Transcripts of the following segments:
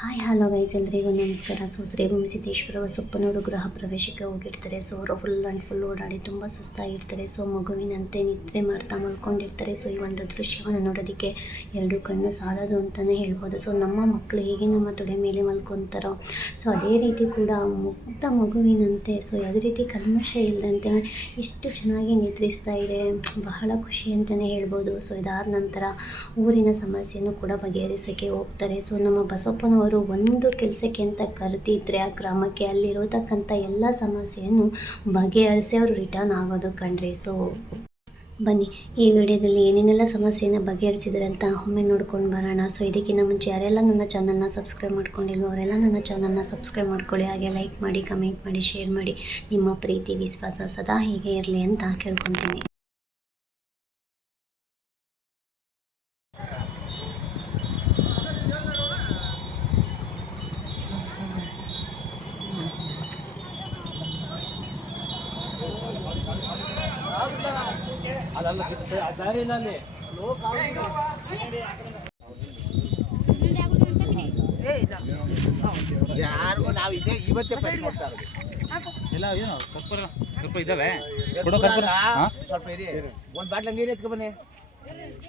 Hi hello guys, ಎಲ್ರಿಗೂ ನಮಸ್ಕಾರ. So ಶ್ರೀಭೂಮಿ Siddeshwara ಬಸಪ್ಪನವರು ಗೃಹ ಪ್ರವೇಶಕ್ಕೆ ಹೋಗಿರ್ತಾರೆ. ಸೊ ಅವರು ಫುಲ್ ಓಡಾಡಿ ತುಂಬ ಸುಸ್ತಾಗಿರ್ತಾರೆ. ಸೊ ಮಗುವಿನಂತೆ ನಿದ್ರೆ ಮಾಡ್ತಾ ಮಲ್ಕೊಂಡಿರ್ತಾರೆ. ಸೊ ಈ ಒಂದು ದೃಶ್ಯವನ್ನು ನೋಡೋದಕ್ಕೆ ಎರಡು ಕಣ್ಣು ಸಾಲದು ಅಂತಲೇ ಹೇಳ್ಬೋದು. ಸೊ ನಮ್ಮ ಮಕ್ಕಳು ಹೇಗೆ ನಮ್ಮ ತೊಡೆ ಮೇಲೆ ಮಲ್ಕೊತಾರೋ ಸೊ ಅದೇ ರೀತಿ ಕೂಡ ಮುಗ್ಧ ಮಗುವಿನಂತೆ ಸೊ ಯಾವುದೇ ರೀತಿ ಕಲ್ಮಶ ಇಲ್ಲದಂತೆ ಇಷ್ಟು ಚೆನ್ನಾಗಿ ನಿದ್ರಿಸ್ತಾ ಇದೆ. ಬಹಳ ಖುಷಿ ಅಂತಲೇ ಹೇಳ್ಬೋದು. ಸೊ ಇದಾದ ನಂತರ ಊರಿನ ಸಮಸ್ಯೆಯನ್ನು ಕೂಡ ಬಗೆಹರಿಸೋಕ್ಕೆ ಹೋಗ್ತಾರೆ. ಸೊ ನಮ್ಮ ಬಸಪ್ಪನವರು ಒಂದು ಕೆಲಸಕ್ಕೆ ಅಂತ ಕರೆದಿದ್ರೆ ಆ ಗ್ರಾಮಕ್ಕೆ ಅಲ್ಲಿರತಕ್ಕಂಥ ಎಲ್ಲ ಸಮಸ್ಯೆಯನ್ನು ಬಗೆಹರಿಸಿ ಅವರು ರಿಟರ್ನ್ ಆಗೋದು ಕಣ್ರಿ. ಸೊ ಬನ್ನಿ ಈ ವಿಡಿಯೋದಲ್ಲಿ ಏನೇನೆಲ್ಲ ಸಮಸ್ಯೆಯನ್ನು ಬಗೆಹರಿಸಿದ್ರೆ ಅಂತ ಒಮ್ಮೆ ನೋಡ್ಕೊಂಡು ಬರೋಣ. ಸೊ ಇದಕ್ಕಿಂತ ಮುಂಚೆ ಯಾರೆಲ್ಲ ನನ್ನ ಚಾನಲ್ನ ಸಬ್ಸ್ಕ್ರೈಬ್ ಮಾಡ್ಕೊಂಡಿಲ್ವೋ ಅವರೆಲ್ಲ ನನ್ನ ಚಾನಲ್ನ ಸಬ್ಸ್ಕ್ರೈಬ್ ಮಾಡ್ಕೊಳ್ಳಿ. ಹಾಗೆ ಲೈಕ್ ಮಾಡಿ, ಕಮೆಂಟ್ ಮಾಡಿ, ಶೇರ್ ಮಾಡಿ. ನಿಮ್ಮ ಪ್ರೀತಿ ವಿಶ್ವಾಸ ಸದಾ ಹೀಗೆ ಇರಲಿ ಅಂತ ಕೇಳ್ಕೊತೀನಿ. ಯಾರಿಗೂ ನಾವು ಇದೆ ಇವತ್ತೇ ಎಲ್ಲ ಏನು ಕಪ್ಪ ಇದಾವೆ ಸ್ವಲ್ಪ ಇರಿ. ಒಂದು ಬಾಟ್ಲ ನೀರು ಎತ್ಕೊ ಬನ್ನಿ,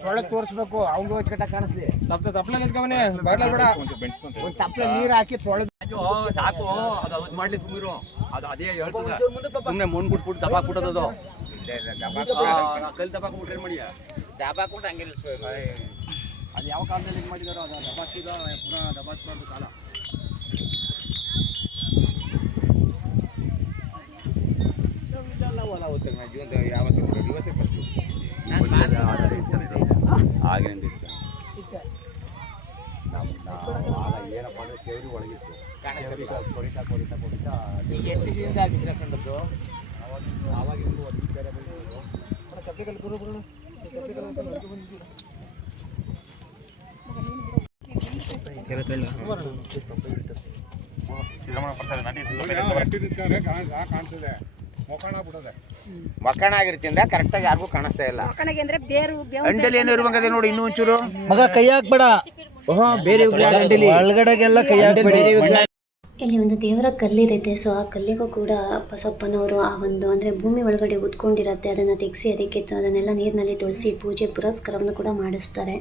ಒಳಗೆ ತೋರಿಸ್ಬೇಕು. ಅವ್ನಿಗೆ ಹೊಚ್ಕಟ್ಟ ಕಾಣಿಸ್ಲಿ. ತಪ್ಪಲೆ ಎತ್ಕೊ ಬನ್ನಿ, ಬಾಟ್ಲ ಬೇಡ. ಒಂದು ತಪ್ಪಲೆ ನೀರು ಹಾಕಿ ತೊಳೆದು ಸಾಕು. ಅದು ಅವತ್ತು ಮಾಡ್ಲಿ ಸುಮ್ಮಿರು. ಅದು ಅದೇ ಹೇಳ್ತದೆ. ಸುಮ್ಮನೆ ಮಣ್ಣು ಬಿಟ್ಬಿಟ್ಟು ದಬಾಕ್ ಬಿಟ್ಟೋದು. ಕಲ್ ದಬಾಕ್ ಬಿಟ್ರೆ ಮಾಡಿ ಡಾಬಾಕೊಂಡು ಹಂಗಿಲ್ಲ. ಅದು ಯಾವ ಕಾಲದಲ್ಲಿ ಇದು ಮಾಡಿದಾರೋ ಅದು ದಬಾಕಿದ ಪುನಃ ದಬಾಕ್ಬಾರ್ದು ಕಾಲ. ಯಾವತ್ತೇ ಇವತ್ತೇ ಫಸ್ಟು ಆಗಿನಿಂದ ಏನಪ್ಪ ಅಂದರೆ ಸೇರಿ ಒಳಗಿತ್ತು. ಕೊರಿತಾ ಕೊರಿತಾ ಕೊರಿತಾ ಈಗ ಎಷ್ಟು ದಿನದಿಂದ ಬಿಸ್ನೆಸ್ ಕಂಡದ್ದು? ಆವಾಗಿಂದು ಒಂದು ಬೇರೆ ಮಕ್ಕಣ ಆಗಿರ್ತಿಂದ ಕರೆಕ್ಟಾಗಿ ಯಾರಿಗೂ ಕಾಣಿಸ್ತಾ ಇಲ್ಲ. ಅಂಡಲ್ಲಿ ಏನೋ ಇರ್ಬೇಕಂದ್ರೆ ನೋಡಿ, ಇನ್ನೂ ಒಂಚೂರು ಮಗ ಕೈ ಹಾಕ್ಬೇಡ. ಬೇರೆ ಒಳಗಡೆಗೆಲ್ಲ ಕೈ ಹಾಕ್ಬೇಡ. ಇಲ್ಲಿ ಒಂದು ದೇವರ ಕಲ್ಲಿರುತ್ತೆ. ಸೊ ಆ ಕಲ್ಲಿಗೂ ಕೂಡ ಬಸಪ್ಪನವರು ಆ ಒಂದು ಅಂದರೆ ಭೂಮಿ ಒಳಗಡೆ ಉದ್ಕೊಂಡಿರತ್ತೆ, ಅದನ್ನು ತೆಗೆಸಿ ಅದಕ್ಕೆ ಅದನ್ನೆಲ್ಲ ನೀರಿನಲ್ಲಿ ತೊಳೆಸಿ ಪೂಜೆ ಪುರಸ್ಕಾರವನ್ನು ಕೂಡ ಮಾಡಿಸ್ತಾರೆ.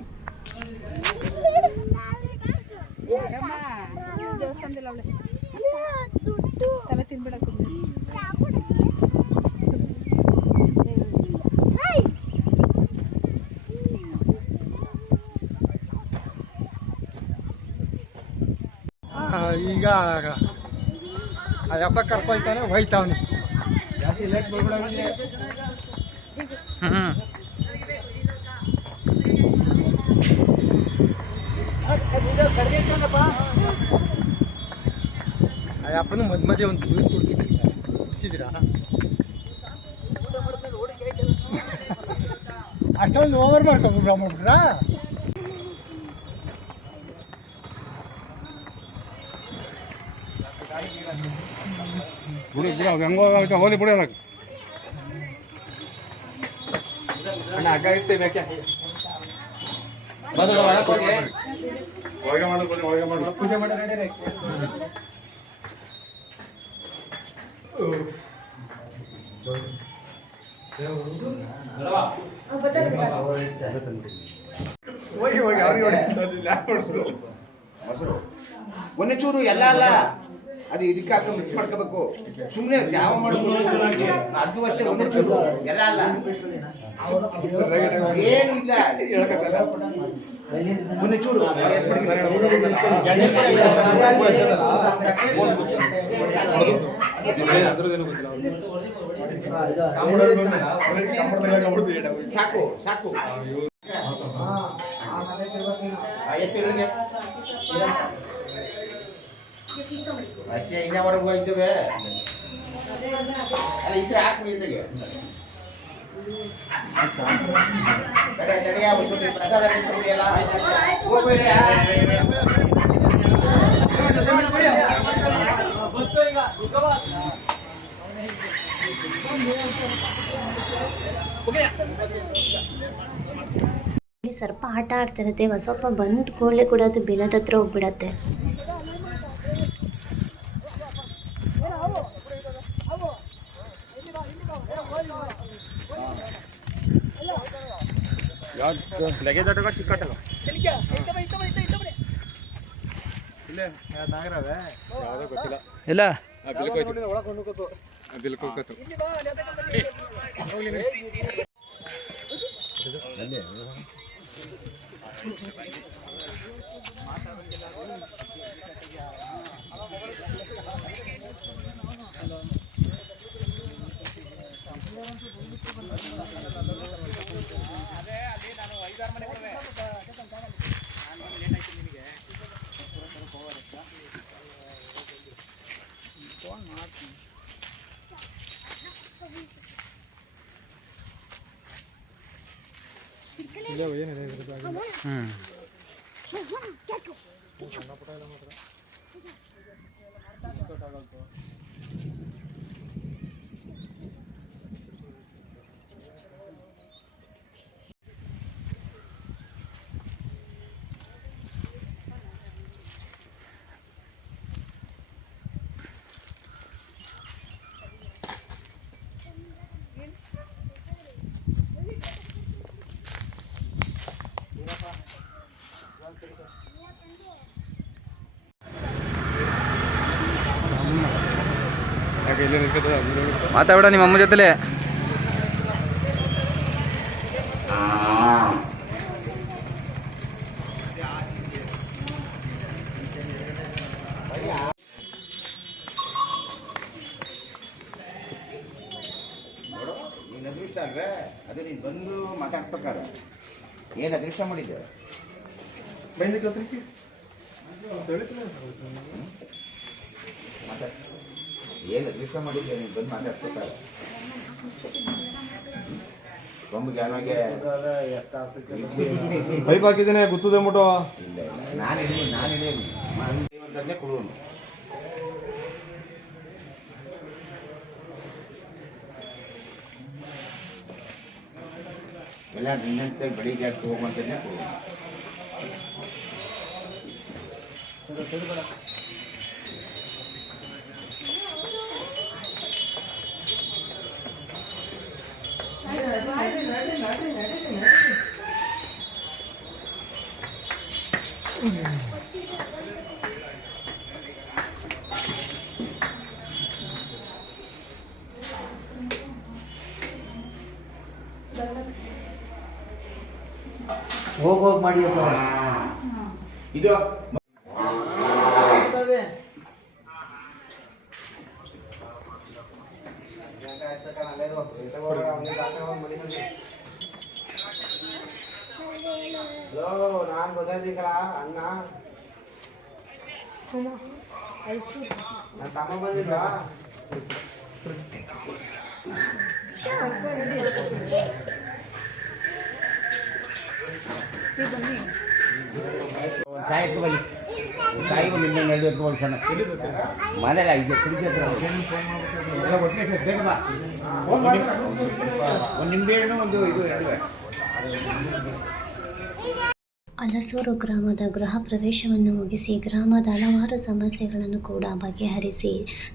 ಈಗ ಅಯ್ಯಪ್ಪ ಕರ್ಕೊಯ್ತಾನೆ ಹೋಯ್ತಾವನಿ. ಅಯ್ಯಪ್ಪನ ಮಧ್ಯೆ ಒಂದು ಜ್ಯೂಸ್ ಕುಡಿಸಿದ್ದೀರಾ? ಅಷ್ಟೊಂದು ಓವರ್ ಮಾಡ್ಕೊಂಡ್ಬಿಟ್ರಾ? ಬಿಡಿ ಬಿಡ ಹೆಂಗೋ ಹೋಲಿ ಬಿಡಿ ಅಲ್ಲ ಪೂಜೆ ಮಾಡಿ ರೆಡಿ. ಒಂದೇ ಚೂರು ಎಲ್ಲ ಅಲ್ಲ, ಅದು ಇದಕ್ಕೆ ಹಾಕಿ ಮಿಕ್ಸ್ ಮಾಡ್ಕೋಬೇಕು. ಸುಮ್ಮನೆ ಯಾವ ಮಾಡ್ಬೋದು ಅದು ಅಷ್ಟೇ. ಒಂದೇ ಚೂರು ಎಲ್ಲ ಅಲ್ಲ, ಏನು ಇಲ್ಲ. ಒಂದೇ ಚೂರು ಸಾಕು ಸಾಕು. ಅಷ್ಟೇ, ಇನ್ನವರೆಗೂ ಹೋಯ್ತೇವೆ. ಅಲ್ಲ ಇದ್ರೆ ಹಾಕ್ಬಿಡಿ ಇದ್ರಿಗೆ. ಪ್ರಸಾದ ಹೋಗ್ಬೇಡಿ. ಸರ್ಪ ಆಟ ಆಡ್ತಿರುತ್ತೆ. ಬಸವಪ್ಪ ಬಂದ ಕೂಡಲೇ ಕೂಡ ಅದು ಬಿಲದ ಹತ್ರ ಹೋಗ್ಬಿಡತ್ತೆ. ಲಗೇಜ್ ಆಟೋ ಚಿಕ್ಕಟ್ಟಲ್ಲ ಇಲ್ಲ ಬಿಲ್ಕೋತು ಮಾತಾಡ ನಿಮ್ಮ ಅಮ್ಮ ಜೊತೆಲೆ. ನೋಡು ನೀನು ಅದೃಷ್ಟ ಅಲ್ವೇ, ಅದು ನೀನು ಬಂದು ಮಾತಾಡ್ಸ್ಬೇಕಾದ ಏನು ಅದೃಷ್ಟ ಮಾಡಿದ್ದೆ ಏನು ಅದೃಷ್ಟ ಮಾಡಿದ್ದೆ ನೀನು ಬಂದು ಮಾತಾಡ್ಸ್ಬೇಕಾದ ಬೊಂಬಿಗೆ ಯಾವಾಗೆ ಪೈಪ್ ಹಾಕಿದ್ದೇನೆ ಗೊತ್ತದೆ ಮುಟೋ. ಇಲ್ಲ ನಾನು ಕೊಡೋನು ಎಲ್ಲ ನಿನ್ನಂತೆ ಬೆಳಿಗ್ಗೆ ಹಾಕಿ ಹೋಗುವಂತನೇ ಕೊಡೋನು. ಹೋಗಿ ಮಾಡಿ ಇದು ನಾನು ಗೊತ್ತಾಯ್ತಿಲ್ಲ ಅಣ್ಣ ನನ್ನ ತಮ್ಮ ಬಂದಿಲ್ಲ. ಸಾಯಕ್ಕೆ ಬನ್ನಿ ಸಾಯಿ ಬಂದು ಇನ್ನೊಂದು 2 ವರ್ಷ ಮನೇಲಿ ಐದು ಕುಡಿದ್ರೆ ಒಟ್ಟಿಗೆ ಬೇಗ ಬಾ. ಒಂದು ನಿಂಬೆಹಣ್ಣು ಒಂದು ಇದು 2. ಹಲಸೂರು ಗ್ರಾಮದ ಗೃಹ ಪ್ರವೇಶವನ್ನು ಮುಗಿಸಿ ಗ್ರಾಮದ ಹಲವಾರು ಸಮಸ್ಯೆಗಳನ್ನು ಕೂಡ ಬಗೆಹರಿಸಿ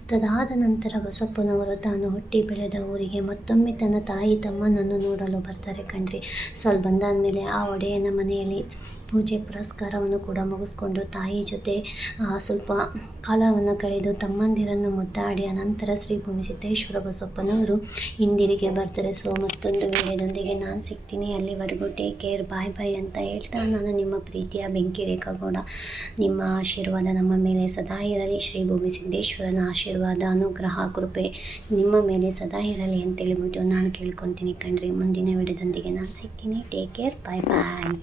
ತದಾದ ನಂತರ ಬಸಪ್ಪನವರು ತಾನು ಹುಟ್ಟಿ ಬೆಳೆದ ಊರಿಗೆ ಮತ್ತೊಮ್ಮೆ ತನ್ನ ತಾಯಿ ತಮ್ಮನನ್ನು ನೋಡಲು ಬರ್ತಾರೆ ಕಣ್ರಿ. ಸ್ವಲ್ಪ ಬಂದಾದಮೇಲೆ ಆ ಒಡೆಯನ ಮನೆಯಲ್ಲಿ ಪೂಜೆ ಪುರಸ್ಕಾರವನ್ನು ಕೂಡ ಮುಗಿಸ್ಕೊಂಡು ತಾಯಿ ಜೊತೆ ಸ್ವಲ್ಪ ಕಾಲವನ್ನು ಕಳೆದು ತಮ್ಮಂದಿರನ್ನು ಮುದ್ದಾಡಿ ಅನಂತರ ಶ್ರೀ ಭೂಮಿಸಿದ್ದೇಶ್ವರ ಬಸಪ್ಪನವರು ಹಿಂದಿರುಗಿ ಬರ್ತಾರೆ. ಸೊ ಮತ್ತೊಂದು ವಿಡಿಯೋದೊಂದಿಗೆ ನಾನು ಸಿಗ್ತೀನಿ. ಅಲ್ಲಿವರೆಗೂ ಟೇಕ್ ಕೇರ್, ಬಾಯ್ ಬಾಯ್ ಅಂತ ಹೇಳ್ತಾ ನಾನು ನಿಮ್ಮ ಪ್ರೀತಿಯ ಬೆಂಕಿ ರೇಖಾಗೌಡ. ನಿಮ್ಮ ಆಶೀರ್ವಾದ ನಮ್ಮ ಮೇಲೆ ಸದಾ ಇರಲಿ. ಶ್ರೀ ಭೂಮಿಸಿದ್ದೇಶ್ವರನ ಆಶೀರ್ವಾದ, ಅನುಗ್ರಹ, ಕೃಪೆ ನಿಮ್ಮ ಮೇಲೆ ಸದಾ ಇರಲಿ ಅಂತೇಳಿಬಿಟ್ಟು ನಾನು ಕೇಳ್ಕೊತೀನಿ ಕಣ್ರಿ. ಮುಂದಿನ ವಿಡಿಯೋದೊಂದಿಗೆ ನಾನು ಸಿಗ್ತೀನಿ. ಟೇಕ್ ಕೇರ್, ಬಾಯ್ ಬಾಯ್.